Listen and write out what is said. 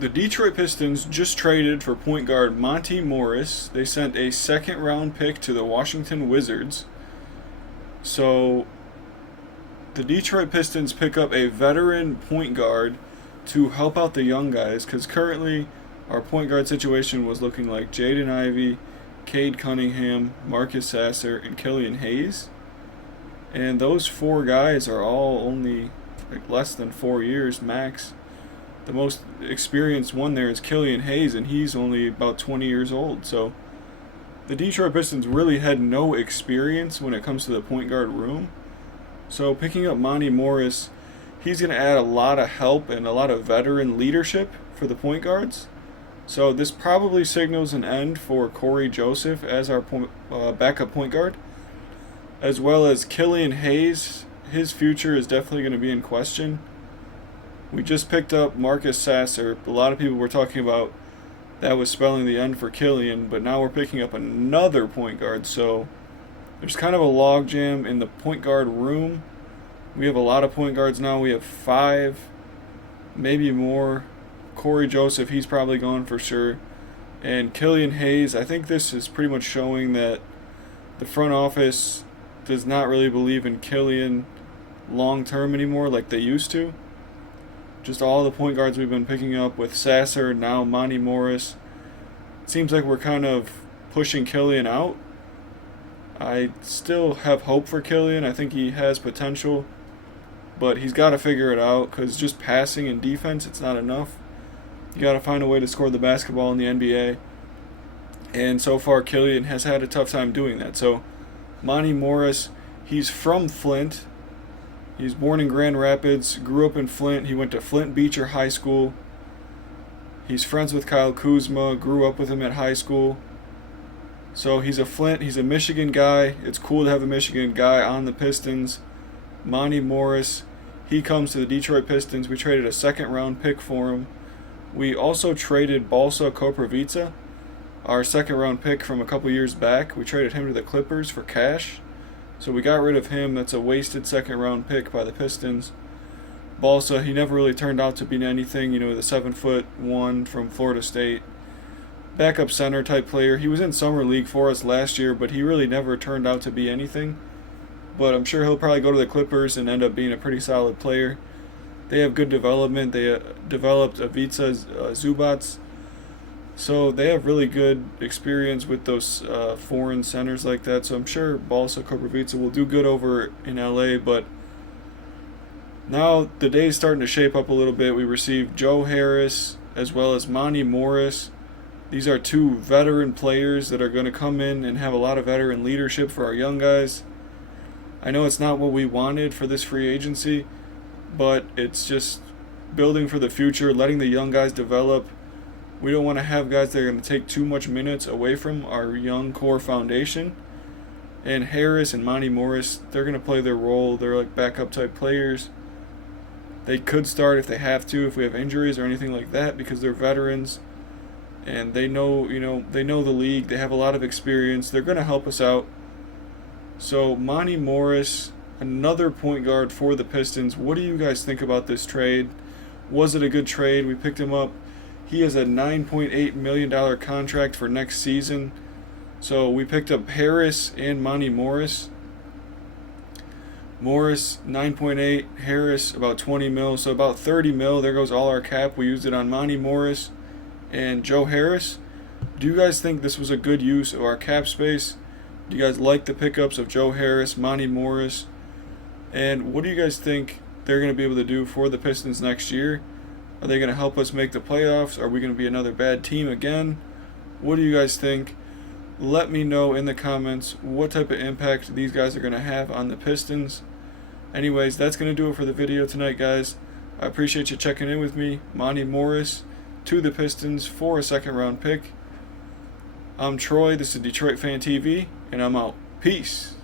The Detroit Pistons just traded for point guard Monte Morris. They sent a second round pick to the Washington Wizards. So the Detroit Pistons pick up a veteran point guard to help out the young guys, because currently our point guard situation was looking like Jaden Ivey, Cade Cunningham, Marcus Sasser, and Killian Hayes. And those four guys are all only like less than 4 years max. The most experienced one there is Killian Hayes, and he's only about 20 years old. So the Detroit Pistons really had no experience when it comes to the point guard room. So picking up Monte Morris, he's going to add a lot of help and a lot of veteran leadership for the point guards. So this probably signals an end for Corey Joseph as our backup point guard, as well as Killian Hayes. His future is definitely going to be in question. We just picked up Marcus Sasser. A lot of people were talking about that was spelling the end for Killian, but now we're picking up another point guard. So there's kind of a logjam in the point guard room. We have a lot of point guards now. We have 5, maybe more. Corey Joseph, he's probably gone for sure. And Killian Hayes, I think this is pretty much showing that the front office does not really believe in Killian long term anymore like they used to. Just all the point guards we've been picking up with Sasser, now Monte Morris. It seems like we're kind of pushing Killian out. I still have hope for Killian. I think he has potential, but he's got to figure it out, because just passing and defense, it's not enough. You got to find a way to score the basketball in the NBA. And so far, Killian has had a tough time doing that. So Monte Morris, he's from Flint. He's born in Grand Rapids, grew up in Flint. He went to Flint Beecher High School. He's friends with Kyle Kuzma, grew up with him at high school. So he's a Michigan guy. It's cool to have a Michigan guy on the Pistons. Monte Morris, he comes to the Detroit Pistons. We traded a second round pick for him. We also traded Balsa Koprivica, our second round pick from a couple years back. We traded him to the Clippers for cash. So we got rid of him. That's a wasted second round pick by the Pistons. Balsa, he never really turned out to be anything. The 7'1" from Florida State. Backup center type player. He was in summer league for us last year, but he really never turned out to be anything. But I'm sure he'll probably go to the Clippers and end up being a pretty solid player. They have good development. They developed Ivica Zubac. So they have really good experience with those foreign centers like that. So I'm sure Balsa Koprivica will do good over in LA. But now the day's starting to shape up a little bit. We received Joe Harris as well as Monte Morris. These are 2 veteran players that are going to come in and have a lot of veteran leadership for our young guys. I know it's not what we wanted for this free agency, but it's just building for the future, letting the young guys develop. We don't want to have guys that are going to take too much minutes away from our young core foundation. And Harris and Monte Morris, they're going to play their role. They're like backup type players. They could start if they have to, if we have injuries or anything like that, because they're veterans and they know the league. They have a lot of experience. They're going to help us out. So Monte Morris, another point guard for the Pistons. What do you guys think about this trade? Was it a good trade? We picked him up. He has a $9.8 million contract for next season. So we picked up Harris and Monte Morris. Morris, 9.8. Harris, about 20 mil. So about 30 mil. There goes all our cap. We used it on Monte Morris and Joe Harris. Do you guys think this was a good use of our cap space? Do you guys like the pickups of Joe Harris, Monte Morris? And what do you guys think they're going to be able to do for the Pistons next year? Are they going to help us make the playoffs? Are we going to be another bad team again? What do you guys think? Let me know in the comments what type of impact these guys are going to have on the Pistons. Anyways, that's going to do it for the video tonight, guys. I appreciate you checking in with me. Monte Morris to the Pistons for a second round pick. I'm Troy. This is Detroit Fan TV, and I'm out. Peace.